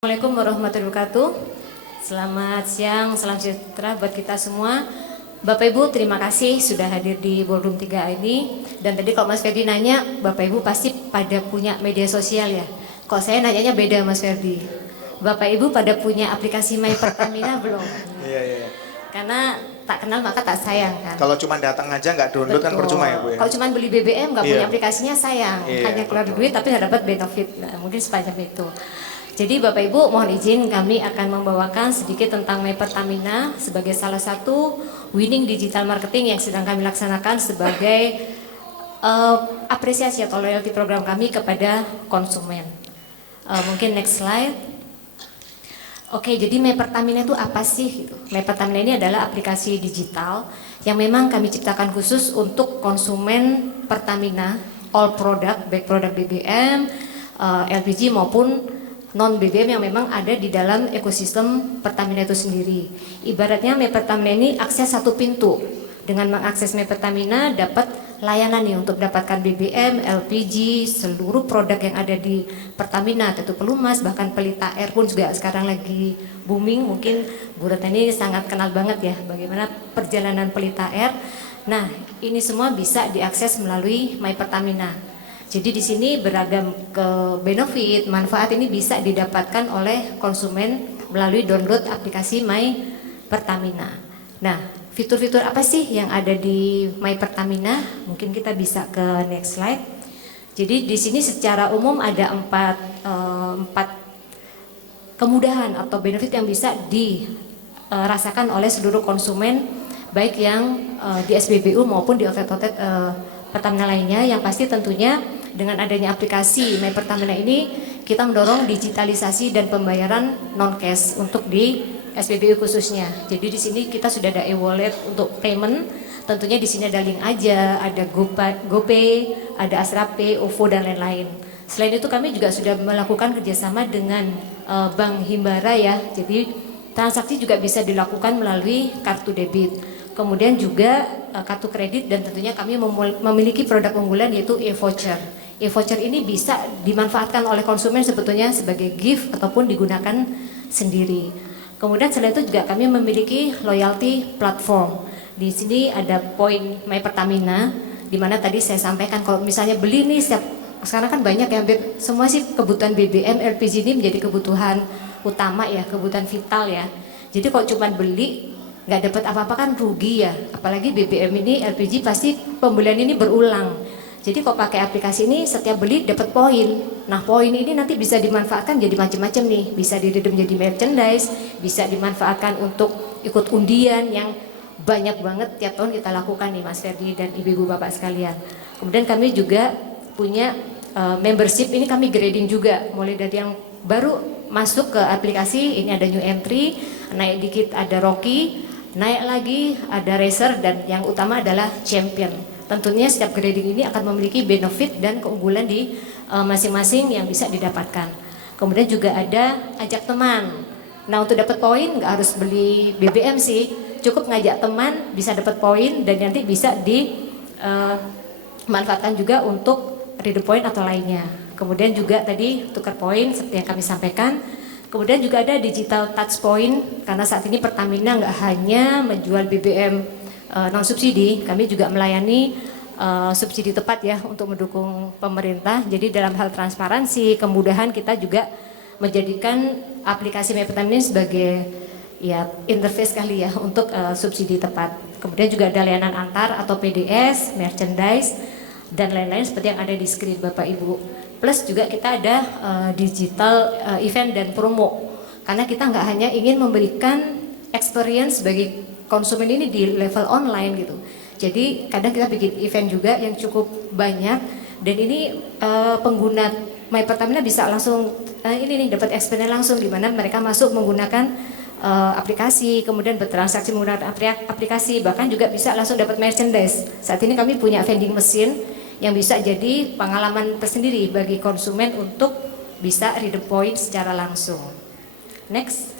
Assalamualaikum warahmatullahi wabarakatuh. Selamat siang, salam sejahtera buat kita semua. Bapak Ibu, terima kasih sudah hadir di Ballroom 3 ini. Dan tadi kalau Mas Ferdi nanya, Bapak Ibu pasti pada punya media sosial ya. Kok saya nanyanya beda Mas Ferdi. Bapak Ibu pada punya aplikasi My Pertamina belum? Iya. Karena tak kenal maka tak sayang kan. Kalau cuma datang aja nggak download kan percuma ya Bu ya. Kalau cuma beli BBM nggak punya Iya. aplikasinya sayang. Hanya keluar betul. duit tapi nggak dapat benefit. Nah, mungkin sepanjang itu. Jadi Bapak Ibu mohon izin kami akan membawakan sedikit tentang My Pertamina sebagai salah satu winning digital marketing yang sedang kami laksanakan sebagai apresiasi atau loyalty program kami kepada konsumen. Mungkin next slide. Oke, jadi My Pertamina itu apa sih? My Pertamina ini adalah aplikasi digital yang memang kami ciptakan khusus untuk konsumen Pertamina, all product, baik produk BBM, LPG maupun non BBM yang memang ada di dalam ekosistem Pertamina itu sendiri. Ibaratnya My Pertamina ini akses satu pintu. Dengan mengakses My Pertamina dapat layanan nih untuk dapatkan BBM, LPG, seluruh produk yang ada di Pertamina, tentu pelumas, bahkan pelita air pun juga sekarang lagi booming. Mungkin Bu Retno ini sangat kenal banget ya bagaimana perjalanan pelita air. Nah, ini semua bisa diakses melalui My Pertamina. Jadi di sini beragam ke benefit, manfaat ini bisa didapatkan oleh konsumen melalui download aplikasi My Pertamina. Nah, fitur-fitur apa sih yang ada di My Pertamina? Mungkin kita bisa ke next slide. Jadi di sini secara umum ada empat kemudahan atau benefit yang bisa dirasakan oleh seluruh konsumen, baik yang di SPBU maupun di outlet-outlet Pertamina lainnya. Yang pasti tentunya dengan adanya aplikasi My Pertamina ini kita mendorong digitalisasi dan pembayaran non cash untuk di SPBU khususnya. Jadi di sini kita sudah ada e-wallet untuk payment. Tentunya di sini ada Link Aja, ada GoPay, ada Astra Pay, OVO dan lain-lain. Selain itu kami juga sudah melakukan kerjasama dengan Bank Himbara ya. Jadi transaksi juga bisa dilakukan melalui kartu debit. Kemudian juga kartu kredit dan tentunya kami memiliki produk unggulan yaitu e-voucher. E-voucher ini bisa dimanfaatkan oleh konsumen sebetulnya sebagai gift ataupun digunakan sendiri. Kemudian selain itu juga kami memiliki loyalty platform. Di sini ada poin My Pertamina, di mana tadi saya sampaikan kalau misalnya beli nih sekarang kan banyak ya, hampir semua sih kebutuhan BBM, LPG ini menjadi kebutuhan utama ya, kebutuhan vital ya. Jadi kalau cuma beli nggak dapat apa-apa kan rugi ya, apalagi BBM ini, LPG pasti pembelian ini berulang. Jadi kalau pakai aplikasi ini setiap beli dapat poin. Nah poin ini nanti bisa dimanfaatkan jadi macam-macam nih, bisa diredam jadi merchandise, bisa dimanfaatkan untuk ikut undian yang banyak banget tiap tahun kita lakukan nih Mas Ferdi dan ibu-ibu bapak sekalian. Kemudian kami juga punya membership, ini kami grading juga, mulai dari yang baru masuk ke aplikasi, ini ada new entry, naik dikit ada Rocky, naik lagi ada racer, dan yang utama adalah champion. Tentunya setiap grading ini akan memiliki benefit dan keunggulan di masing-masing yang bisa didapatkan. Kemudian juga ada ajak teman. Nah untuk dapat poin nggak harus beli BBM sih, cukup ngajak teman bisa dapat poin dan nanti bisa dimanfaatkan juga untuk redeem point atau lainnya. Kemudian juga tadi tukar poin seperti yang kami sampaikan. Kemudian juga ada digital touch point, karena saat ini Pertamina nggak hanya menjual BBM non subsidi, kami juga melayani subsidi tepat ya untuk mendukung pemerintah. Jadi dalam hal transparansi, kemudahan, kita juga menjadikan aplikasi My Pertamina sebagai ya interface kali ya untuk subsidi tepat. Kemudian juga ada layanan antar atau PDS, merchandise dan lain-lain seperti yang ada di screen Bapak Ibu. Plus juga kita ada digital event dan promo, karena kita nggak hanya ingin memberikan experience bagi konsumen ini di level online gitu. Jadi kadang kita bikin event juga yang cukup banyak, dan ini pengguna My Pertamina bisa langsung ini nih dapat experience langsung, di mana mereka masuk menggunakan aplikasi, kemudian bertransaksi menggunakan aplikasi, bahkan juga bisa langsung dapat merchandise. Saat ini kami punya vending machine yang bisa jadi pengalaman tersendiri bagi konsumen untuk bisa redeem point secara langsung. Next.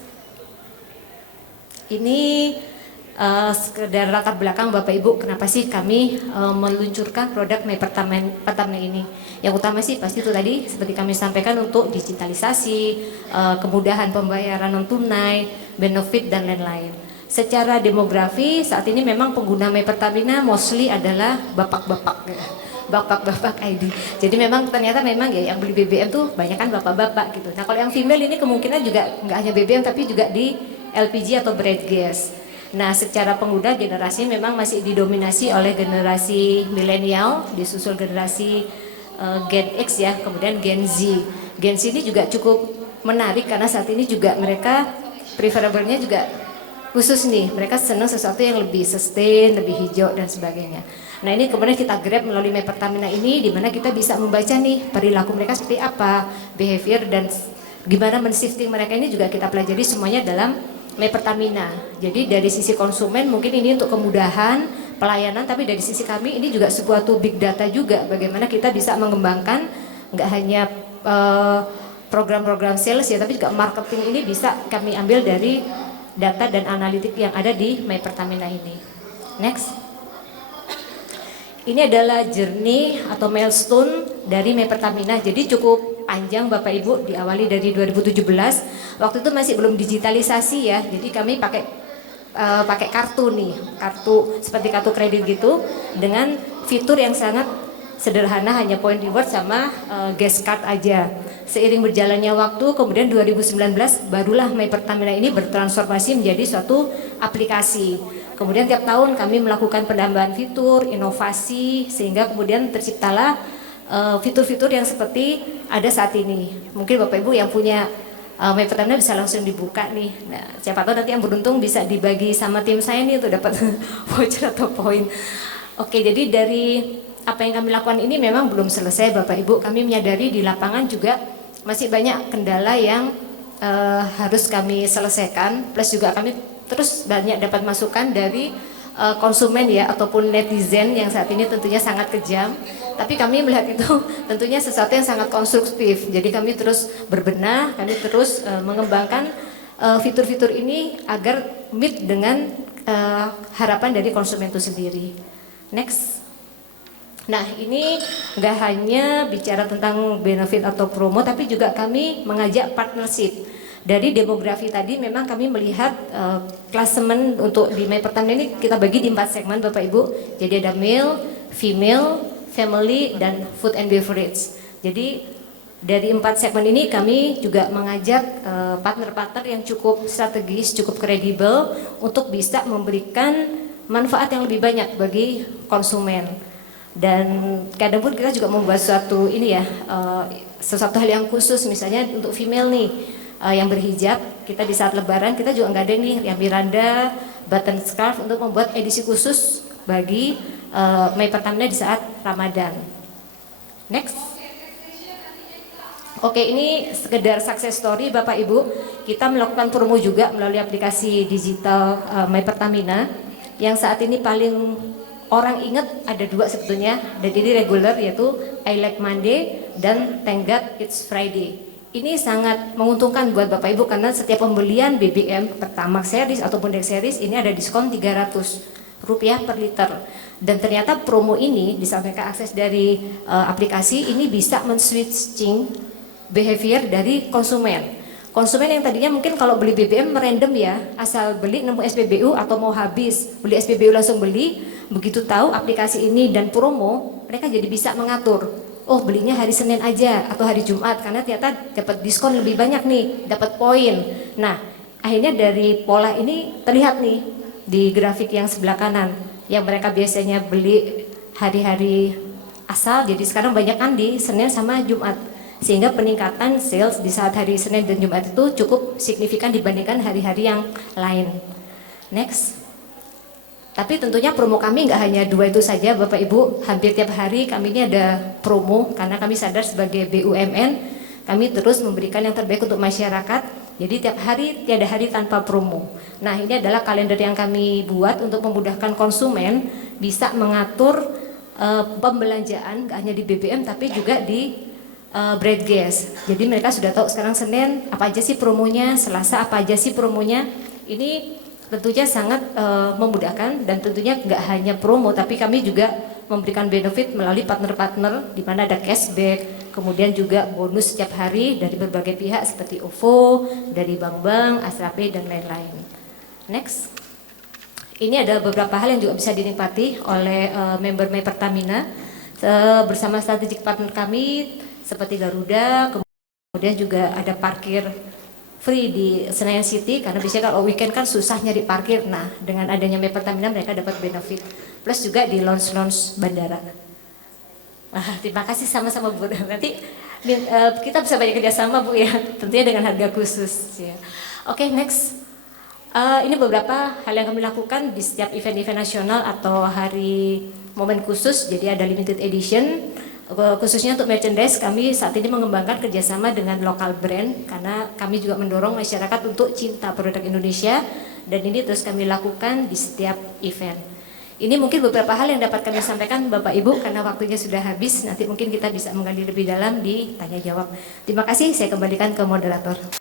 Ini sekedar latar belakang Bapak Ibu, kenapa sih kami meluncurkan produk My Pertamina ini? Yang utama sih pasti itu tadi seperti kami sampaikan untuk digitalisasi, kemudahan pembayaran non tunai, benefit dan lain-lain. Secara demografi saat ini memang pengguna My Pertamina mostly adalah bapak-bapak, bapak-bapak ID. Jadi memang ternyata memang ya yang beli BBM tuh banyak kan bapak-bapak gitu. Nah kalau yang female ini kemungkinan juga nggak hanya BBM tapi juga di LPG atau bread gas. Nah, secara pengguna generasi memang masih didominasi oleh generasi milenial, disusul generasi Gen X ya, kemudian Gen Z. Gen Z ini juga cukup menarik karena saat ini juga mereka preferabelnya juga khusus nih, mereka senang sesuatu yang lebih sustain, lebih hijau dan sebagainya. Nah, ini kemudian kita grab melalui My Pertamina ini, di mana kita bisa membaca nih perilaku mereka seperti apa, behavior dan gimana men-shifting mereka ini juga kita pelajari semuanya dalam My Pertamina. Jadi dari sisi konsumen mungkin ini untuk kemudahan pelayanan, tapi dari sisi kami ini juga sebuah big data juga, bagaimana kita bisa mengembangkan nggak hanya program-program sales ya, tapi juga marketing ini bisa kami ambil dari data dan analitik yang ada di My Pertamina ini. Next. Ini adalah journey atau milestone dari My Pertamina. Jadi cukup panjang Bapak Ibu, diawali dari 2017. Waktu itu masih belum digitalisasi ya. Jadi kami pakai kartu nih, kartu seperti kartu kredit gitu dengan fitur yang sangat sederhana, hanya point reward sama gas card aja. Seiring berjalannya waktu, kemudian 2019 barulah My Pertamina ini bertransformasi menjadi suatu aplikasi. Kemudian tiap tahun kami melakukan penambahan fitur, inovasi, sehingga kemudian terciptalah fitur-fitur yang seperti ada saat ini. Mungkin Bapak Ibu yang punya My Pertamina bisa langsung dibuka nih. Nah, siapa tahu nanti yang beruntung bisa dibagi sama tim saya nih untuk dapat voucher atau poin. Oke, jadi dari apa yang kami lakukan ini memang belum selesai Bapak Ibu. Kami menyadari di lapangan juga masih banyak kendala yang harus kami selesaikan. Plus juga kami terus banyak dapat masukan dari konsumen ya ataupun netizen yang saat ini tentunya sangat kejam. Tapi kami melihat itu tentunya sesuatu yang sangat konstruktif. Jadi kami terus berbenah, kami terus mengembangkan fitur-fitur ini agar meet dengan harapan dari konsumen itu sendiri. Next. Nah, ini nggak hanya bicara tentang benefit atau promo, tapi juga kami mengajak partnership. Dari demografi tadi memang kami melihat klasemen untuk di My Pertamina ini kita bagi di 4 segmen Bapak Ibu. Jadi ada male, female, family, dan food and beverage. Jadi dari 4 segmen ini kami juga mengajak partner-partner yang cukup strategis, cukup kredibel untuk bisa memberikan manfaat yang lebih banyak bagi konsumen. Dan kadang pun kita juga membuat suatu ini ya, sesuatu hal yang khusus, misalnya untuk female nih yang berhijab, kita di saat lebaran kita juga nggak ada nih yang Miranda button scarf untuk membuat edisi khusus bagi My Pertamina di saat Ramadan. Next. Oke, ini sekedar success story Bapak Ibu. Kita melakukan promo juga melalui aplikasi digital My Pertamina yang saat ini paling orang ingat ada 2 sebetulnya, dan ini regular, yaitu I Like Monday dan Thank God It's Friday. Ini sangat menguntungkan buat Bapak Ibu karena setiap pembelian BBM Pertamax series ataupun Dex series ini ada diskon Rp300 per liter. Dan ternyata promo ini disampaikan akses dari aplikasi ini bisa men-switching behavior dari konsumen. Konsumen yang tadinya mungkin kalau beli BBM random ya, asal beli nemu SPBU atau mau habis beli SPBU langsung beli, begitu tahu aplikasi ini dan promo, mereka jadi bisa mengatur. Oh, belinya hari Senin aja atau hari Jumat karena ternyata dapat diskon lebih banyak nih, dapat poin. Nah, akhirnya dari pola ini terlihat nih di grafik yang sebelah kanan, yang mereka biasanya beli hari-hari asal, jadi sekarang banyak kan di Senin sama Jumat. Sehingga peningkatan sales di saat hari Senin dan Jumat itu cukup signifikan dibandingkan hari-hari yang lain. Next. Tapi tentunya promo kami nggak hanya 2 itu saja Bapak Ibu, hampir tiap hari kami ini ada promo karena kami sadar sebagai BUMN kami terus memberikan yang terbaik untuk masyarakat. Jadi tiap hari tiada hari tanpa promo. Nah, ini adalah kalender yang kami buat untuk memudahkan konsumen bisa mengatur pembelanjaan nggak hanya di BBM tapi juga di bread gas. Jadi mereka sudah tahu sekarang Senin apa aja sih promonya, Selasa apa aja sih promonya. Ini tentunya sangat memudahkan dan tentunya nggak hanya promo tapi kami juga memberikan benefit melalui partner-partner di mana ada cashback, kemudian juga bonus setiap hari dari berbagai pihak seperti OVO, dari bank-bank, Astra Pay dan lain-lain. Next. Ini ada beberapa hal yang juga bisa dinikmati oleh member My Pertamina bersama strategic partner kami seperti Garuda, kemudian juga ada parkir free di Senayan City karena biasanya kalau weekend kan susah nyari parkir. Nah, dengan adanya My Pertamina mereka dapat benefit. Plus juga di launch bandara. Terima kasih sama-sama Bu. Nanti kita bisa banyak kerjasama Bu ya, tentunya dengan harga khusus. Ya. Oke, next. Ini beberapa hal yang kami lakukan di setiap event-event nasional atau hari momen khusus. Jadi ada limited edition. Khususnya untuk merchandise kami saat ini mengembangkan kerjasama dengan lokal brand karena kami juga mendorong masyarakat untuk cinta produk Indonesia dan ini terus kami lakukan di setiap event. Ini mungkin beberapa hal yang dapat kami sampaikan Bapak Ibu karena waktunya sudah habis, nanti mungkin kita bisa menggali lebih dalam di tanya jawab. Terima kasih, saya kembalikan ke moderator.